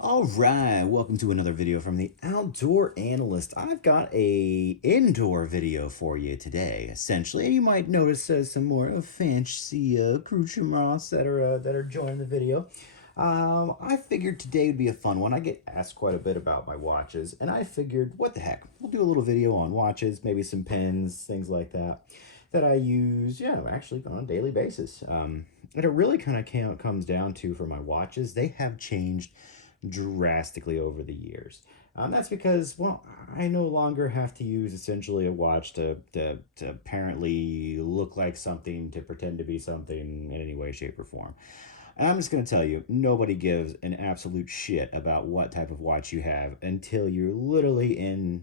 All right, welcome to another video from the Outdoor Analyst. I've got a indoor video for you today, essentially, and you might notice some more fancy accoutrements that are joining the video. I figured today would be a fun one. I get asked quite a bit about my watches, and I figured, what the heck, we'll do a little video on watches, maybe some pens, things like that I use, yeah, actually on a daily basis. And it really kind of comes down to, for my watches, they have changed drastically over the years. That's because, well, I no longer have to use essentially a watch to apparently look like something, to pretend to be something in any way, shape, or form. And I'm just going to tell you, nobody gives an absolute shit about what type of watch you have until you're literally in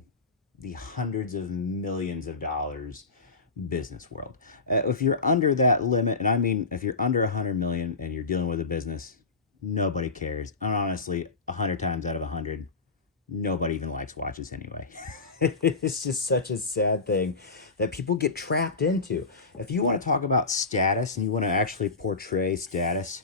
the hundreds of millions of dollars business world. If you're under that limit, and I mean, if you're under 100 million and you're dealing with a business, nobody cares. And honestly, 100 times out of 100, nobody even likes watches anyway. It's just such a sad thing that people get trapped into. If you want to talk about status and you want to actually portray status,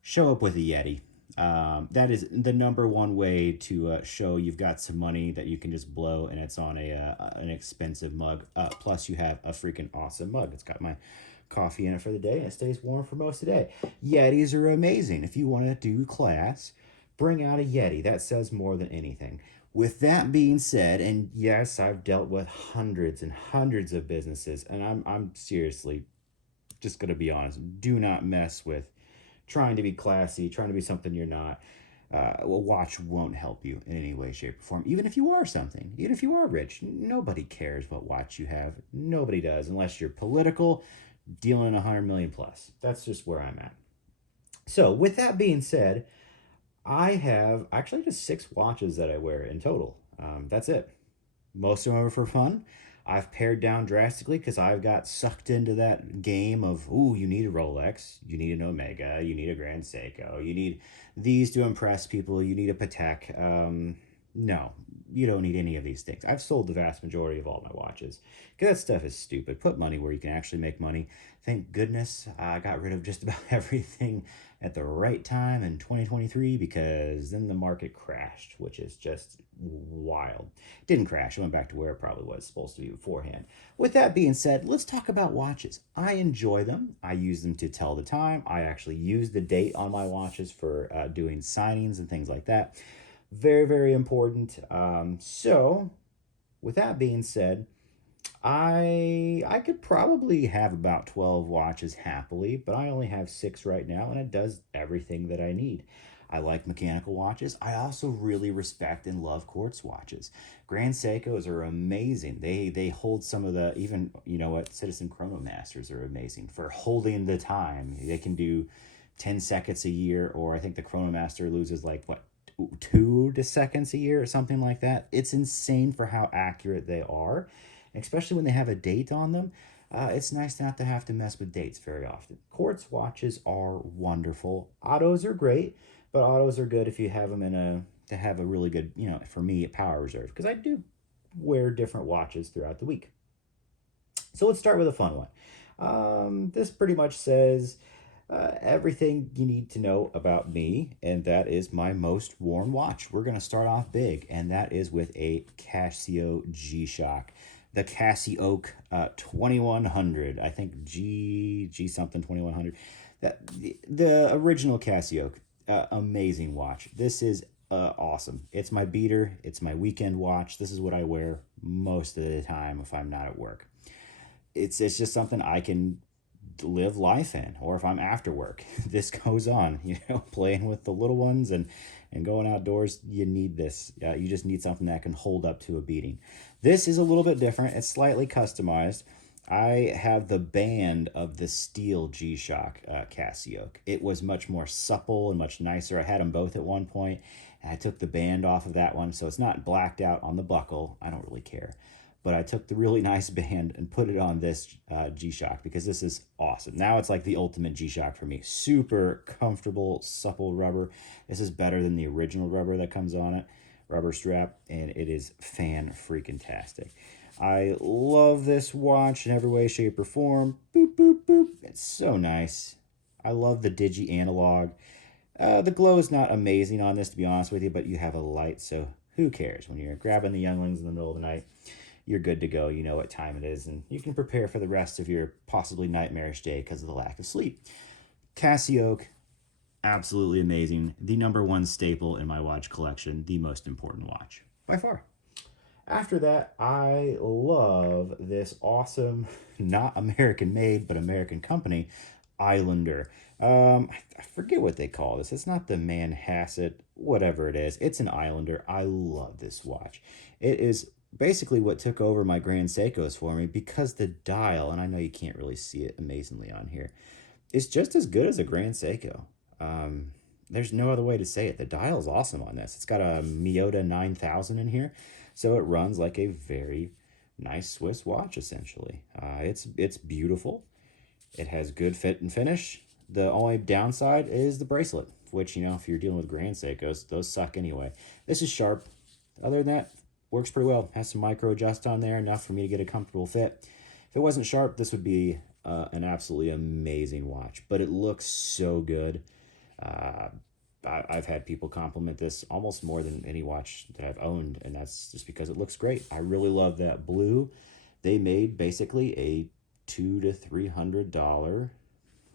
show up with a Yeti. That is the number one way to show you've got some money that you can just blow, and it's on an expensive mug. Plus, you have a freaking awesome mug. It's got my coffee in it for the day, and it stays warm for most of the day. Yetis are amazing. If you want to do class, bring out a Yeti. That says more than anything. With that being said, and yes, I've dealt with hundreds and hundreds of businesses, and I'm seriously just gonna be honest. Do not mess with trying to be classy, trying to be something you're not. A watch won't help you in any way, shape, or form. Even if you are something, even if you are rich, nobody cares what watch you have. Nobody does, unless you're political, dealing 100 million plus. That's just where I'm at. So, with that being said, I have actually just 6 watches that I wear in total. That's it. Most of them are for fun. I've pared down drastically because I've got sucked into that game of, ooh, you need a Rolex, you need an Omega, you need a Grand Seiko, you need these to impress people, you need a Patek. No, you don't need any of these things. I've sold the vast majority of all my watches because that stuff is stupid. Put money where you can actually make money. Thank goodness I got rid of just about everything at the right time in 2023, because then the market crashed, which is just wild. It didn't crash. It went back to where it probably was supposed to be beforehand. With that being said, let's talk about watches. I enjoy them. I use them to tell the time. I actually use the date on my watches for doing signings and things like that. Very, very important. So, with that being said, I could probably have about 12 watches happily, but I only have 6 right now, and it does everything that I need. I like mechanical watches. I also really respect and love quartz watches. Grand Seikos are amazing. They hold some of the, even, you know what, Citizen Chronomasters are amazing for holding the time. They can do 10 seconds a year, or I think the Chronomaster loses like what, 2 seconds a year or something like that. It's insane for how accurate they are, especially when they have a date on them. It's nice not to have to mess with dates very often. Quartz watches are wonderful. Autos are great, but autos are good if you have them in a, to have a really good, you know, for me, a power reserve, because I do wear different watches throughout the week. So let's start with a fun one. This pretty much says everything you need to know about me, and that is my most worn watch. We're going to start off big, and that is with a Casio G-Shock. The Casio 2100. I think G something 2100. The original Casio. Amazing watch. This is awesome. It's my beater. It's my weekend watch. This is what I wear most of the time if I'm not at work. It's just something I can live life in, or if I'm after work, this goes on, you know, playing with the little ones and going outdoors. You need this. You just need something that can hold up to a beating. This is a little bit different. It's slightly customized. I have the band of the steel G-Shock Casio. It was much more supple and much nicer. I had them both at one point, and I took the band off of that one, so it's not blacked out on the buckle. I don't really care, but I took the really nice band and put it on this G-Shock, because this is awesome. Now it's like the ultimate G-Shock for me. Super comfortable, supple rubber. This is better than the original rubber that comes on it, rubber strap, and it is fan-freaking-tastic. I love this watch in every way, shape, or form. Boop, boop, boop. It's so nice. I love the digi analog. The glow is not amazing on this, to be honest with you, but you have a light, so who cares? When you're grabbing the younglings in the middle of the night, you're good to go. You know what time it is, and you can prepare for the rest of your possibly nightmarish day because of the lack of sleep. Casio, absolutely amazing. The #1 staple in my watch collection, the most important watch by far. After that, I love this awesome, not American made, but American company, Islander. I forget what they call this. It's not the Manhasset, whatever it is. It's an Islander. I love this watch. It is basically what took over my Grand Seikos for me because the dial, and I know you can't really see it amazingly on here, is just as good as a Grand Seiko. Um, there's no other way to say it. The dial is awesome on this. It's got a Miyota 9000 in here, so it runs like a very nice Swiss watch essentially. It's beautiful. It has good fit and finish. The only downside is the bracelet, which, if you're dealing with Grand Seikos, those suck anyway. This is sharp. Other than that, works pretty well. Has some micro adjust on there, enough for me to get a comfortable fit. If it wasn't sharp, this would be an absolutely amazing watch, but it looks so good. Uh, I've had people compliment this almost more than any watch that I've owned, and that's just because it looks great. I really love that blue. They made basically a $200 to $300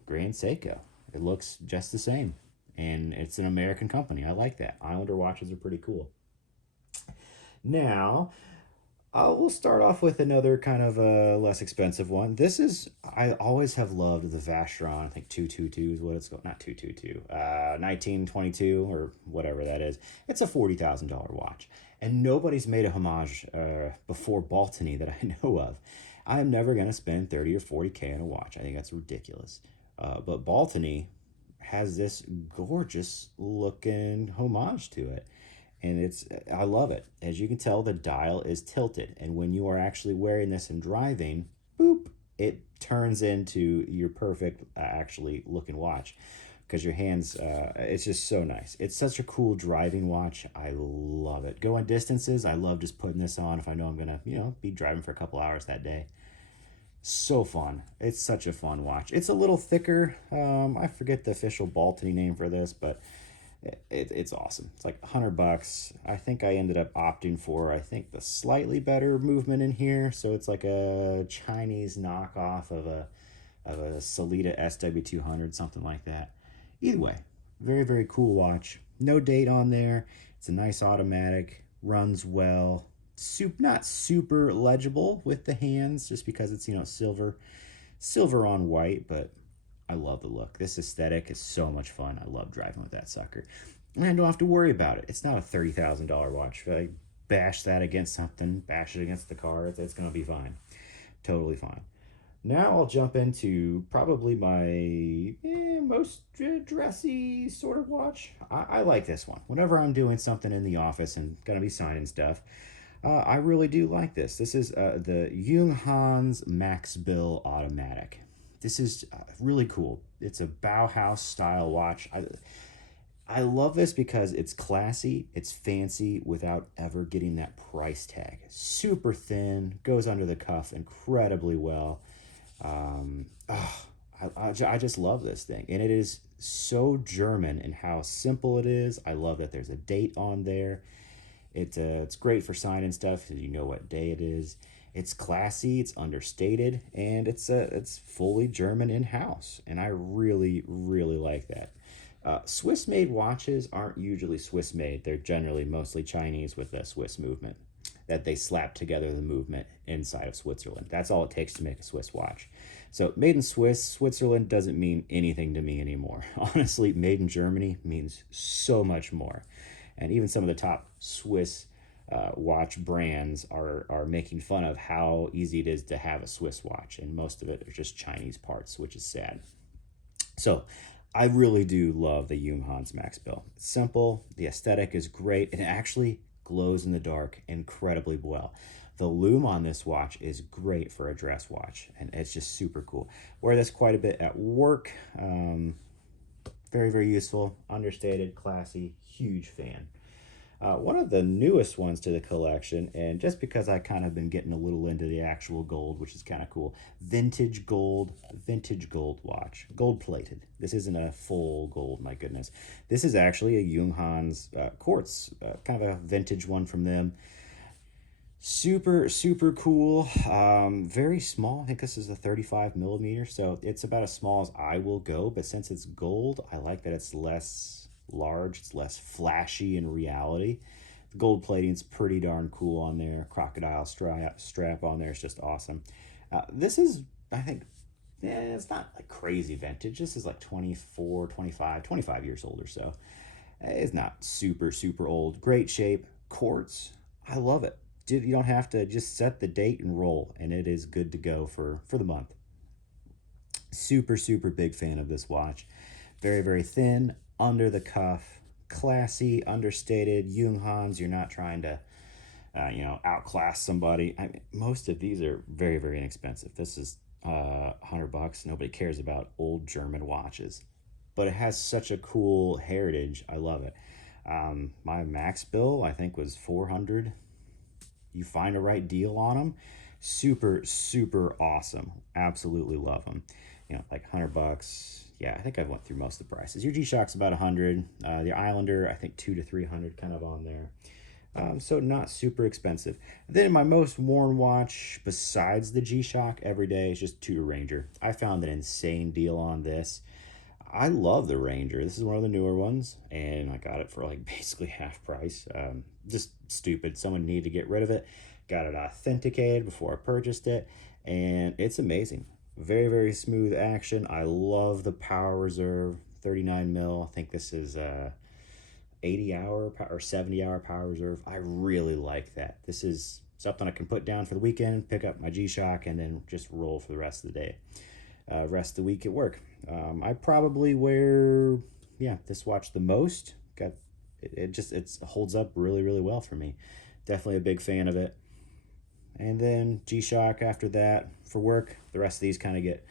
Grand Seiko. It looks just the same, and it's an American company. I like that. Islander watches are pretty cool. Now, we'll start off with another kind of less expensive one. I always have loved the Vacheron. I think 222 is what it's called. Not 222, 1922 or whatever that is. It's a $40,000 watch. And nobody's made a homage before Baltony that I know of. I'm never going to spend 30 or 40K on a watch. I think that's ridiculous. But Baltony has this gorgeous looking homage to it, and I love it. As you can tell, the dial is tilted, and when you are actually wearing this and driving, boop, it turns into your perfect actually looking watch because your hands, it's just so nice. It's such a cool driving watch. I love it. Going distances, I love just putting this on if I know I'm gonna be driving for a couple hours that day. So fun. It's such a fun watch. It's a little thicker. I forget the official Baltony name for this, but it's awesome. It's like $100. I think I ended up opting for, I think, the slightly better movement in here. So it's like a Chinese knockoff of a Sellita SW200, something like that. Either way, very, very cool watch. No date on there. It's a nice automatic, runs well. Not super legible with the hands just because it's silver on white, but I love the look. This aesthetic is so much fun. I love driving with that sucker, and I don't have to worry about it. It's not a $30,000 watch. If I bash that against something, bash it against the car, it's gonna be fine. Totally fine. Now I'll jump into probably my most dressy sort of watch. I like this one. Whenever I'm doing something in the office and gonna be signing stuff, I really do like this. This is the Junghans Max Bill Automatic. This is really cool. It's a Bauhaus style watch. I love this because it's classy, it's fancy without ever getting that price tag. Super thin, goes under the cuff incredibly well. Oh, I just love this thing. And it is so German in how simple it is. I love that there's a date on there. It's great for signing stuff because you know what day it is. It's classy, it's understated, and it's fully German in house, and I really really like that. Swiss made watches aren't usually Swiss made; they're generally mostly Chinese with a Swiss movement that they slap together the movement inside of Switzerland. That's all it takes to make a Swiss watch. So made in Switzerland doesn't mean anything to me anymore. Honestly, made in Germany means so much more. And even some of the top Swiss watch brands are making fun of how easy it is to have a Swiss watch, and most of it are just Chinese parts, which is sad. So I really do love the Junghans Max Bill. It's simple, the aesthetic is great, and it actually glows in the dark incredibly well. The lume on this watch is great for a dress watch, and it's just super cool. Wear this quite a bit at work. Very, very useful, understated, classy, huge fan. One of the newest ones to the collection, and just because I kind of been getting a little into the actual gold, which is kind of cool, vintage gold watch, gold plated. This isn't a full gold, my goodness. This is actually a Junghans quartz, kind of a vintage one from them. Super, super cool. Very small. I think this is a 35 millimeter, so it's about as small as I will go. But since it's gold, I like that it's less large, it's less flashy in reality. The gold plating's pretty darn cool on there. Crocodile strap on there is just awesome. This is, I think, yeah, it's not like crazy vintage. This is like 24, 25 years old or so. It's not super, super old. Great shape. Quartz. I love it. You don't have to just set the date and roll, and it is good to go for the month. Super, super big fan of this watch. Very, very thin, under the cuff, classy, understated. Junghans, you're not trying to, outclass somebody. I mean, most of these are very, very inexpensive. This is $100. Nobody cares about old German watches, but it has such a cool heritage. I love it. My max bill, I think, was 400. You find a right deal on them, super, super awesome. Absolutely love them. Like $100. Yeah, I think I've went through most of the prices. Your G-Shock's about 100. The Islander, I think 200 to 300, kind of on there. So not super expensive. Then my most worn watch besides the G-Shock every day is just Tudor Ranger. I found an insane deal on this. I love the Ranger. This is one of the newer ones, and I got it for like basically half price. Just stupid. Someone needed to get rid of it. Got it authenticated before I purchased it, and it's amazing. Very, very smooth action. I love the power reserve, 39 mil. I think this is 80-hour or 70-hour power reserve. I really like that. This is something I can put down for the weekend, pick up my G-Shock, and then just roll for the rest of the day. Rest of the week at work. I probably wear, this watch the most. Got it holds up really, really well for me. Definitely a big fan of it. And then G-Shock after that for work. The rest of these kind of get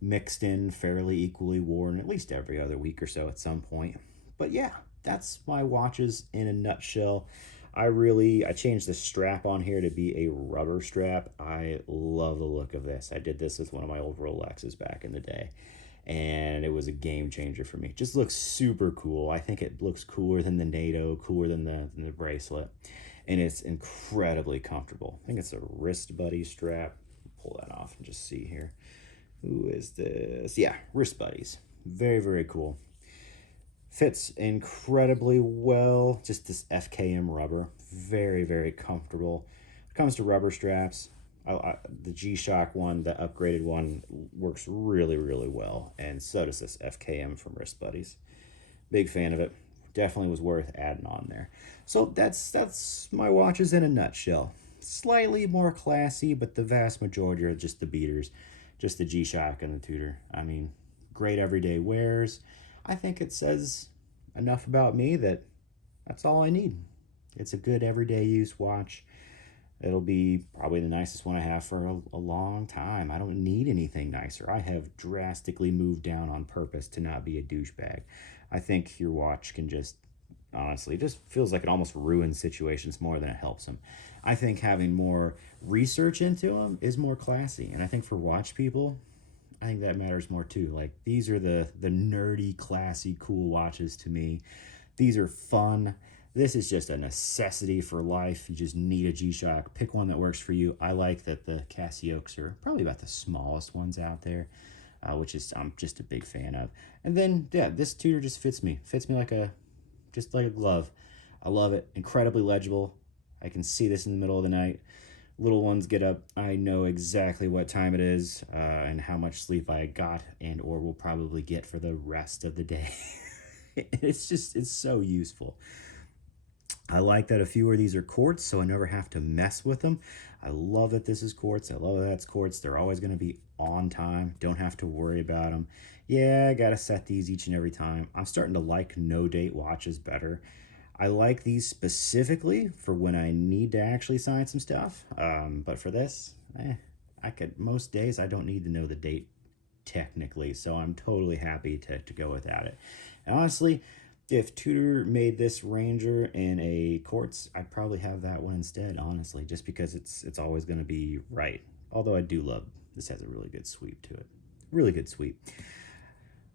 mixed in, fairly equally worn at least every other week or so at some point. But yeah, that's my watches in a nutshell. I changed the strap on here to be a rubber strap. I love the look of this. I did this with one of my old Rolexes back in the day, and it was a game changer for me. Just looks super cool. I think it looks cooler than the NATO, cooler than the bracelet, and it's incredibly comfortable. I think it's a Wrist Buddy strap. Pull that off and just see here. Who is this? Yeah, Wrist Buddies. Very, very cool. Fits incredibly well. Just this FKM rubber. Very, very comfortable. When it comes to rubber straps, the G-Shock one, the upgraded one, works really, really well. And so does this FKM from Wrist Buddies. Big fan of it. Definitely was worth adding on there. So that's my watches in a nutshell. Slightly more classy, but the vast majority are just the beaters. Just the G-Shock and the Tudor. I mean, great everyday wears. I think it says enough about me that that's all I need. It's a good everyday use watch. It'll be probably the nicest one I have for a long time. I don't need anything nicer. I have drastically moved down on purpose to not be a douchebag. I think your watch can just, honestly, just feels like it almost ruins situations more than it helps them. I think having more research into them is more classy. And I think for watch people, I think that matters more too. Like, these are the nerdy, classy, cool watches to me. These are fun. This is just a necessity for life. You just need a G-Shock. Pick one that works for you. I like that the Casiokes are probably about the smallest ones out there, which is I'm just a big fan of. And then, yeah, this Tudor just fits me. Fits me just like a glove. I love it. Incredibly legible. I can see this in the middle of the night. Little ones get up. I know exactly what time it is and how much sleep I got and or will probably get for the rest of the day. It's so useful. I like that a few of these are quartz, so I never have to mess with them. I love that this is quartz. I love that that's quartz. They're always going to be on time. Don't have to worry about them. Yeah, I got to set these each and every time. I'm starting to like no-date watches better. I like these specifically for when I need to actually sign some stuff. But for this, most days I don't need to know the date technically, so I'm totally happy to go without it. And honestly, If Tudor made this Ranger in a quartz, I'd probably have that one instead, honestly, just because it's always going to be right. Although I do love, this has a really good sweep to it. Really good sweep.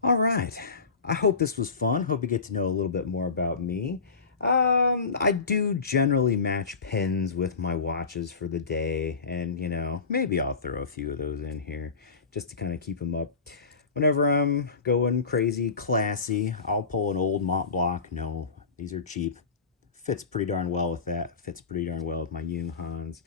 All right. I hope this was fun. Hope you get to know a little bit more about me. I do generally match pins with my watches for the day, and maybe I'll throw a few of those in here just to kind of keep them up. Whenever I'm going crazy, classy, I'll pull an old Mont Blanc. No, these are cheap. Fits pretty darn well with that. Fits pretty darn well with my Junghans.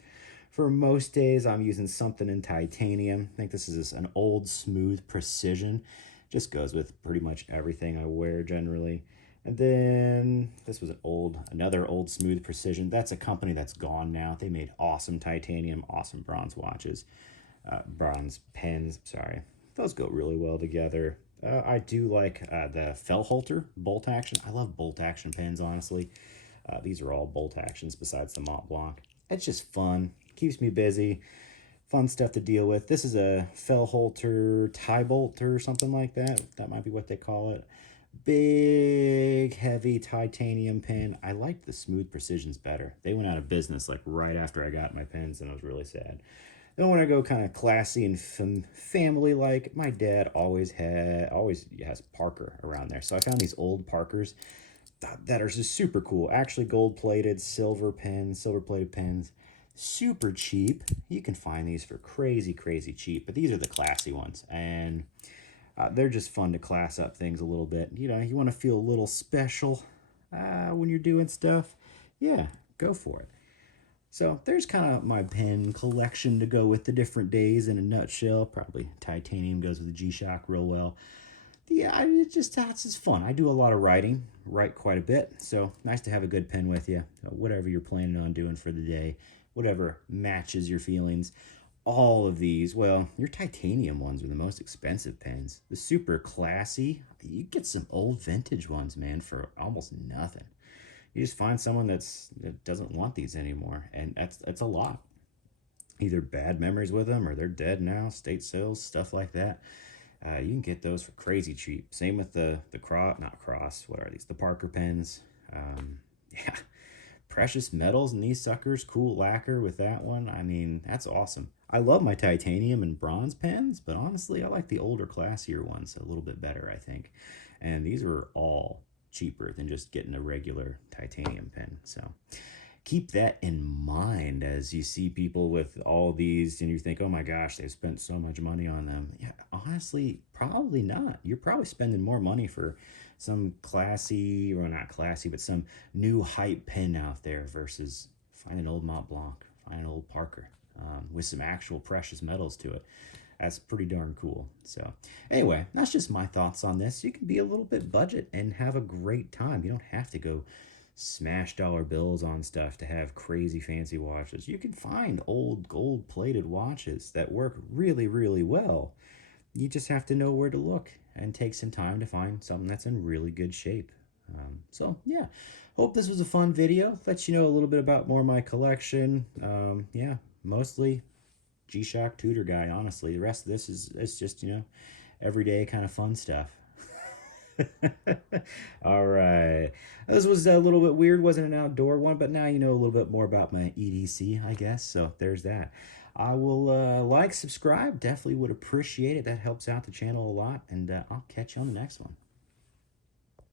For most days, I'm using something in titanium. I think this is an old smooth precision. Just goes with pretty much everything I wear generally. And then this was another old smooth precision. That's a company that's gone now. They made awesome titanium, awesome bronze watches, bronze pens. Sorry, those go really well together. I do like the Fellholter bolt action. I love bolt action pens, honestly. These are all bolt actions besides the Mont Blanc. It's just fun, keeps me busy, fun stuff to deal with. This is a Fellholter tie bolt or something like that. That might be what they call it. Big, heavy titanium pen. I liked the Smooth Precisions better. They went out of business like right after I got my pens, and I was really sad. Then when I go kind of classy and family-like, my dad always has Parker around there. So I found these old Parkers that are just super cool. Actually gold-plated, silver-plated pens. Super cheap. You can find these for crazy, crazy cheap. But these are the classy ones. And they're just fun to class up things a little bit. You want to feel a little special when you're doing stuff. Yeah, go for it. So there's kind of my pen collection to go with the different days in a nutshell. Probably titanium goes with the G-Shock real well. Yeah, it's just fun. I do a lot of writing, write quite a bit. So nice to have a good pen with you. Whatever you're planning on doing for the day, whatever matches your feelings. All of these, well, your titanium ones are the most expensive pens. The super classy, you get some old vintage ones, man, for almost nothing. You just find someone that doesn't want these anymore, and that's a lot. Either bad memories with them, or they're dead now, state sales, stuff like that. You can get those for crazy cheap. Same with the not cross. What are these? The Parker pens. Yeah, precious metals in these suckers. Cool lacquer with that one. I mean, that's awesome. I love my titanium and bronze pens, but honestly, I like the older, classier ones a little bit better, I think. And these are all cheaper than just getting a regular titanium pen. So keep that in mind as you see people with all these and you think, oh my gosh, they've spent so much money on them. Yeah, honestly, probably not. You're probably spending more money for some classy, or not classy, but some new hype pen out there versus find an old Mont Blanc, find an old Parker with some actual precious metals to it. That's pretty darn cool. So anyway, that's just my thoughts on this. You can be a little bit budget and have a great time. You don't have to go smash dollar bills on stuff to have crazy fancy watches. You can find old gold plated watches that work really, really well. You just have to know where to look and take some time to find something that's in really good shape. So yeah, hope this was a fun video. Let you know a little bit about more of my collection. Yeah, mostly G-Shock Tudor guy, honestly. The rest of this is just, everyday kind of fun stuff. All right. This was a little bit weird. Wasn't an outdoor one, but now you know a little bit more about my EDC, I guess. So there's that. I will like, subscribe. Definitely would appreciate it. That helps out the channel a lot. And I'll catch you on the next one.